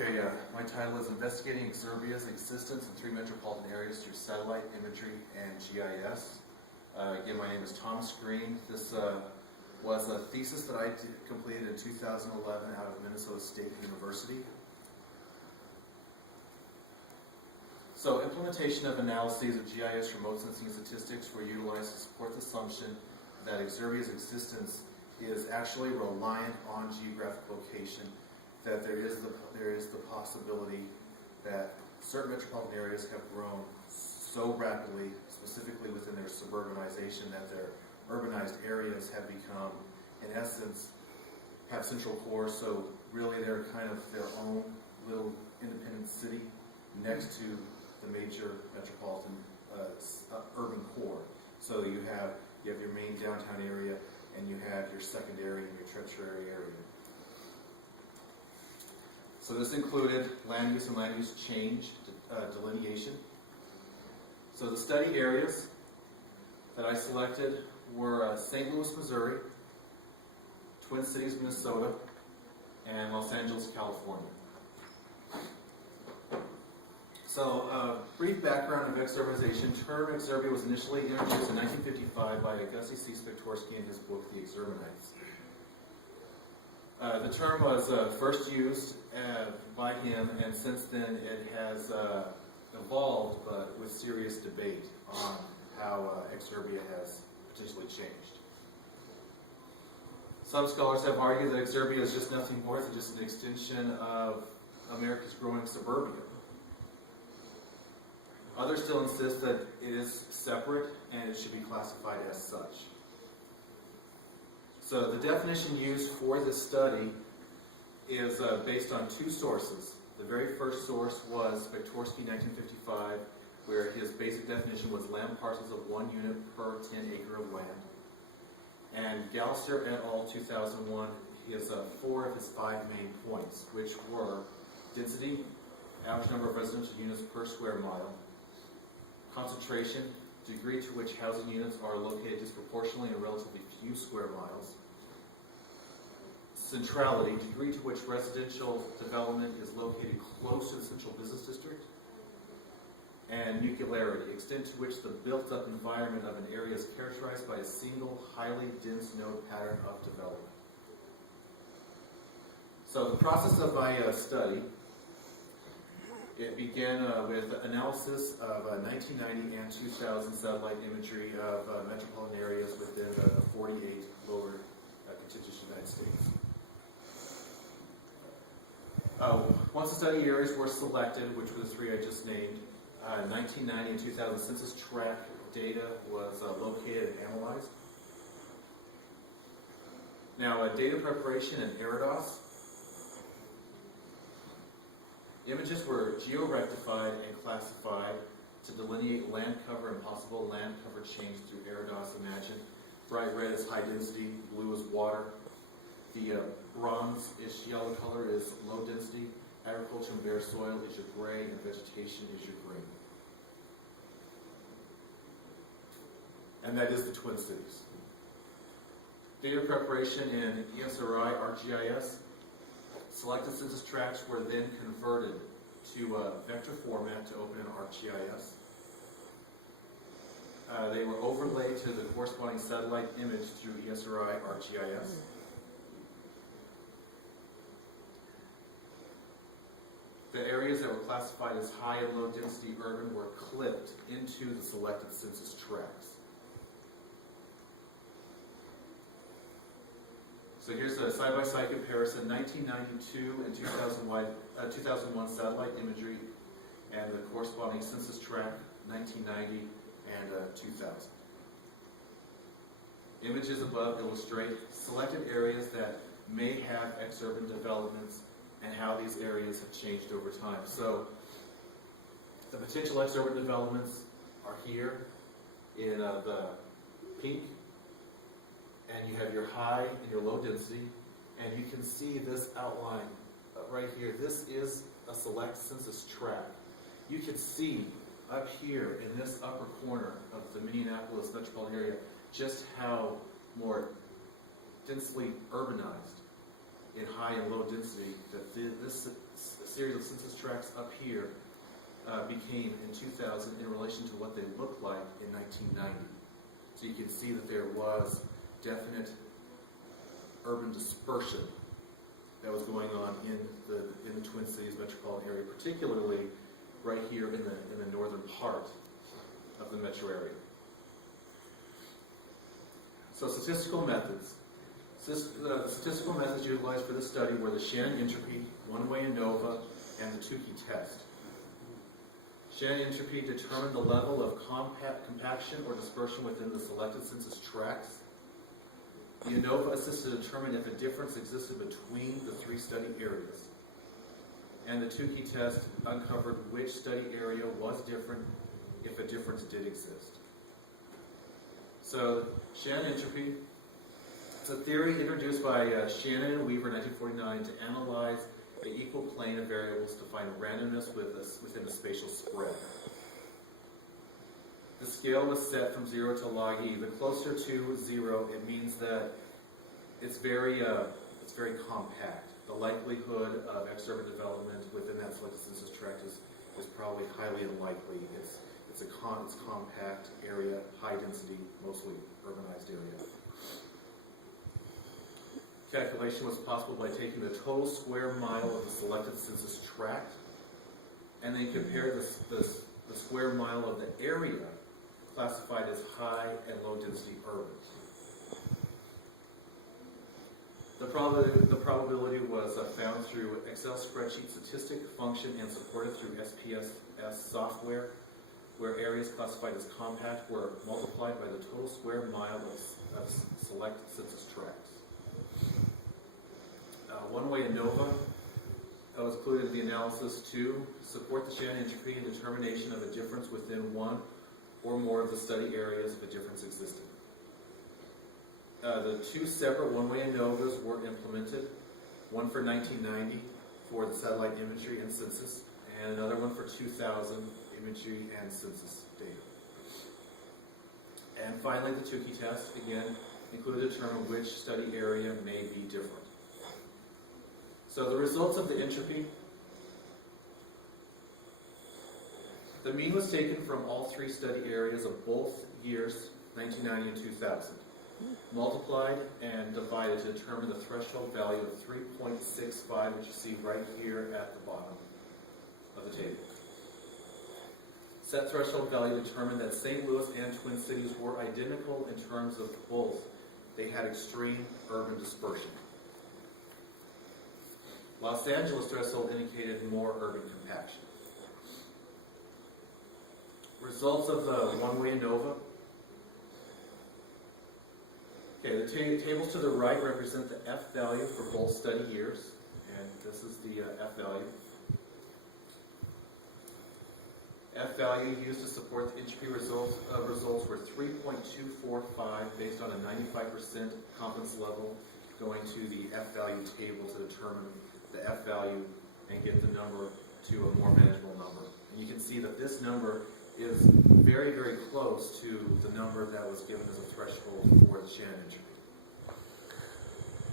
Okay, my title is Investigating Exurbia's Existence in Three Metropolitan Areas Through Satellite Imagery and GIS. Again, my name is Thomas Green. This was a thesis that I completed in 2011 out of Minnesota State University. So, implementation of analyses of GIS remote sensing statistics were utilized to support the assumption that Exurbia's existence is actually reliant on geographic location, that there is the possibility that certain metropolitan areas have grown so rapidly, specifically within their suburbanization, that their urbanized areas have become, in essence, have central core, so really they're kind of their own little independent city next to the major metropolitan urban core. So you have your main downtown area, and you have your secondary and your tertiary area. So this included land use and land use change delineation. So the study areas that I selected were St. Louis, Missouri, Twin Cities, Minnesota, and Los Angeles, California. So, brief background of exurbanization. Term exurbia was initially introduced in 1955 by Augusty C. Spektorsky in his book, The Exurbanites. The term was first used by him, and since then it has evolved, but with serious debate on how exurbia has potentially changed. Some scholars have argued that exurbia is just nothing more than just an extension of America's growing suburbia. Others still insist that it is separate and it should be classified as such. So the definition used for this study is based on two sources. The very first source was Spektorsky, 1955, where his basic definition was land parcels of 1 unit per 10 acre of land. And Galster et al. 2001, he has 4 of his 5 main points, which were density, average number of residential units per square mile, concentration, degree to which housing units are located disproportionately in relatively few square miles, centrality, degree to which residential development is located close to the central business district, and nuclearity, extent to which the built-up environment of an area is characterized by a single, highly dense node pattern of development. So the process of my study, it began with analysis of 1990 and 2000 satellite imagery of metropolitan areas within the 48 lower contiguous United States. Once the study areas were selected, which were the 3 I just named, 1990 and 2000 census tract data was located and analyzed. Now, data preparation in ERDOS. Images were geo-rectified and classified to delineate land cover and possible land cover change through ERDOS Imagine. Bright red is high density, blue is water. The bronze-ish yellow color is low density. Agriculture and bare soil is your gray, and vegetation is your green. And that is the Twin Cities. Data preparation in ESRI, ArcGIS. Selected census tracts were then converted to vector format to open in ArcGIS. They were overlaid to the corresponding satellite image through ESRI, ArcGIS. The areas that were classified as high and low density urban were clipped into the selected census tracts. So here's a side-by-side comparison, 1992 and 2001 satellite imagery and the corresponding census tract, 1990 and 2000. Images above illustrate selected areas that may have exurban developments and how these areas have changed over time. So the potential exurban developments are here in the pink, and you have your high and your low density, and you can see this outline right here. This is a select census tract. You can see up here in this upper corner of the Minneapolis metropolitan area just how more densely urbanized in high and low density, that this series of census tracts up here became in 2000 in relation to what they looked like in 1990. So you can see that there was definite urban dispersion that was going on in the Twin Cities metropolitan area, particularly right here in the northern part of the metro area. So statistical methods. The statistical methods utilized for this study were the Shannon entropy, one-way ANOVA, and the Tukey test. Shannon entropy determined the level of compaction or dispersion within the selected census tracts. The ANOVA assisted to determine if a difference existed between the three study areas. And the Tukey test uncovered which study area was different if a difference did exist. So Shannon entropy, it's a theory introduced by Shannon and Weaver in 1949 to analyze the equal plane of variables to find randomness within a spatial spread. The scale was set from 0 to log e. The closer to 0, it means that it's very compact. The likelihood of exurban development within that selected census tract is probably highly unlikely. It's compact area, high density, mostly urbanized area. Calculation was possible by taking the total square mile of the selected census tract and then compare the square mile of the area classified as high and low density urban. The probability was found through Excel spreadsheet statistic function and supported through SPSS software, where areas classified as compact were multiplied by the total square mile of select census tracts. One-way ANOVA was included in the analysis to support the Shannon entropy and determination of a difference within one or more of the study areas if a difference existed. The two separate one-way ANOVAs were implemented, one for 1990 for the satellite imagery and census, and another one for 2000 imagery and census data. And finally, the Tukey test, again, included to determine which study area may be different. So the results of the entropy, the mean was taken from all three study areas of both years, 1990 and 2000, multiplied and divided to determine the threshold value of 3.65, which you see right here at the bottom of the table. Set threshold value determined that St. Louis and Twin Cities were identical in terms of both. They had extreme urban dispersion. Los Angeles threshold indicated more urban compaction. Results of the one-way ANOVA. Okay, the tables to the right represent the F value for both study years, and this is the F value. F value used to support the entropy results were 3.245 based on a 95% confidence level, going to the F value table to determine the F value and get the number to a more manageable number. And you can see that this number is very, very close to the number that was given as a threshold for the Shannon entropy.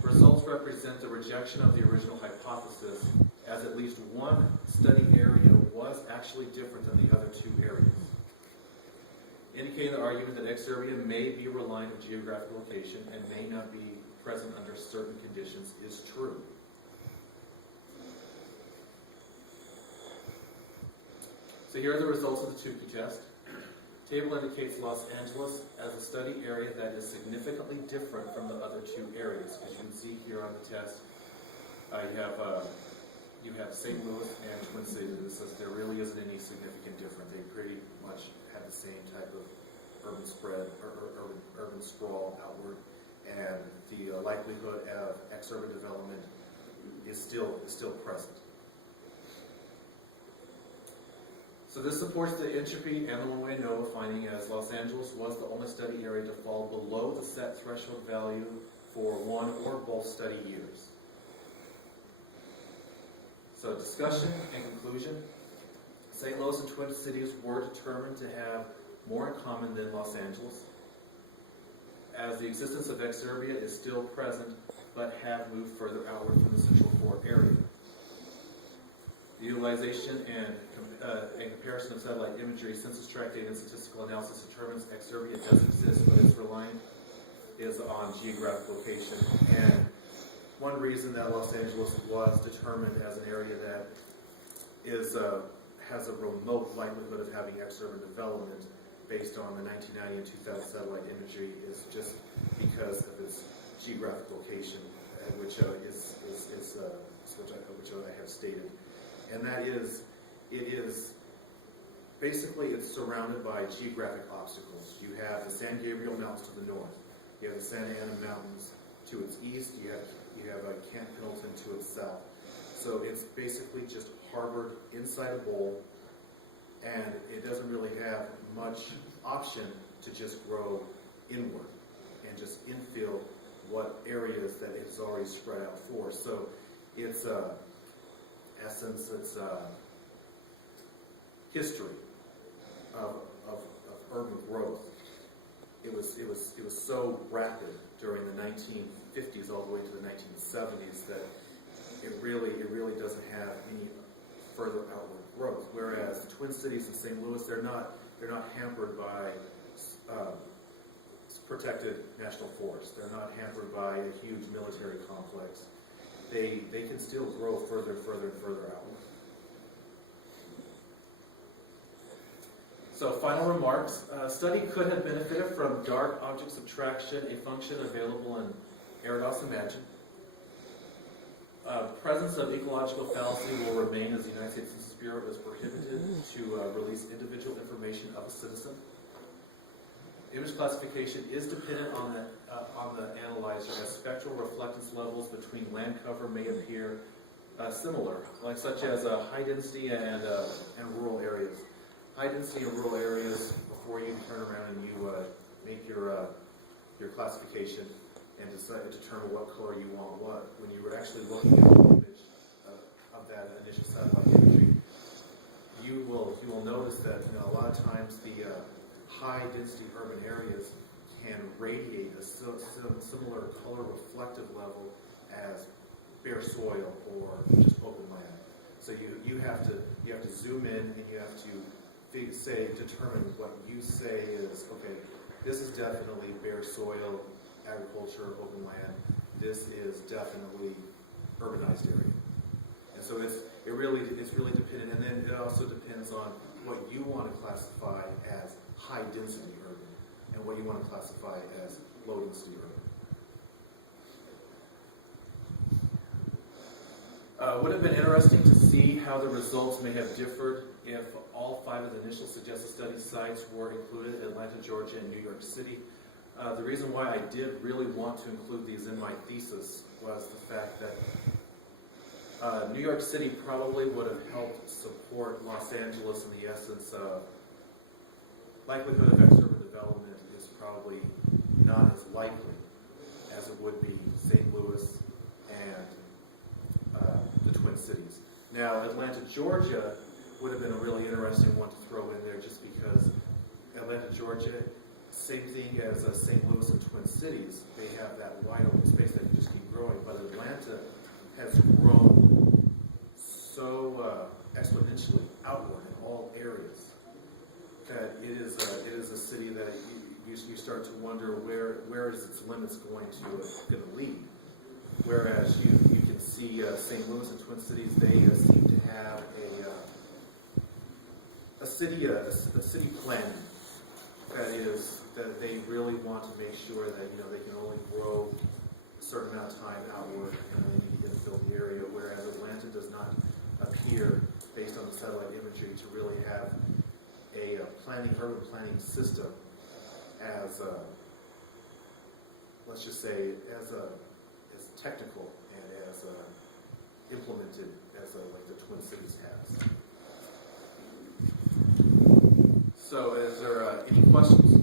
Results represent the rejection of the original hypothesis, as at least one study area was actually different than the other two areas, indicating the argument that exurban may be reliant on geographic location and may not be present under certain conditions is true. So here are the results of the Tukey test. Table indicates Los Angeles as a study area that is significantly different from the other two areas. As you can see here on the test, you have St. Louis and Twin Cities. It says there really isn't any significant difference. They pretty much have the same type of urban spread or urban sprawl outward, and the likelihood of exurban development is still present. So this supports the entropy and the one-way ANOVA finding, as Los Angeles was the only study area to fall below the set threshold value for one or both study years. So discussion and conclusion. St. Louis and Twin Cities were determined to have more in common than Los Angeles. As the existence of exurbia is still present, but have moved further outward from the Central Core area. The utilization and comparison of satellite imagery, census tract data, and statistical analysis determines exurbia does exist, but it's reliant is on geographic location. And one reason that Los Angeles was determined as an area that is has a remote likelihood of having exurban development based on the 1990 and 2000 satellite imagery is just because of its geographic location, which I have stated. And that is, it's surrounded by geographic obstacles. You have the San Gabriel Mountains to the north. You have the Santa Ana Mountains to its east. You have Camp Pendleton to its south. So it's basically just harbored inside a bowl, and it doesn't really have much option to just grow inward and just infill what areas that it's already spread out for. So its essence, its history of urban growth. It was so rapid during the 1950s all the way to the 1970s that it really doesn't have any further outward growth. Whereas the Twin Cities and St. Louis, they're not hampered by protected national forests. They're not hampered by a huge military complex. They can still grow further and further outward. So final remarks. Study could have benefited from dark object subtraction, a function available in Arados Imagine. Presence of ecological fallacy will remain as the United States Census Bureau is prohibited to release individual information of a citizen. Image classification is dependent on the analyzer, as spectral reflectance levels between land cover may appear similar, such as high density and rural areas. High density and rural areas, before you turn around and you make your classification and decide to determine what color you want what, when you were actually looking at the image of that initial satellite imagery, you will notice that a lot of times the high density urban areas can radiate a similar color reflective level as bare soil or just open land. So you have to zoom in and you have to determine what you say is, okay, this is definitely bare soil, agriculture, open land. This is definitely urbanized area. And so it's really dependent, and then it also depends on what you want to classify as high density urban and what you want to classify as low density urban. Would have been interesting to see how the results may have differed if all 5 of the initial suggested study sites were included: Atlanta, Georgia, and New York City. The reason why I did really want to include these in my thesis was the fact that New York City probably would have helped support Los Angeles in the essence of likelihood of exurban development is probably not as likely as it would be St. Louis and the Twin Cities. Now, Atlanta, Georgia would have been a really interesting one to throw in there just because Atlanta, Georgia, same thing as St. Louis and Twin Cities. They have that wide open space that can just keep growing, but Atlanta has grown so exponentially outward in all areas that it is a city that you start to wonder where is its limits going to lead. Whereas you can see St. Louis and Twin Cities, they seem to have a city plan that they really want to make sure that they can only grow a certain amount of time outward and they need to infill the area. Whereas Atlanta does not appear, based on the satellite imagery, to really have a urban planning system as let's just say as technical and as implemented as like the Twin Cities has. So, is there any questions?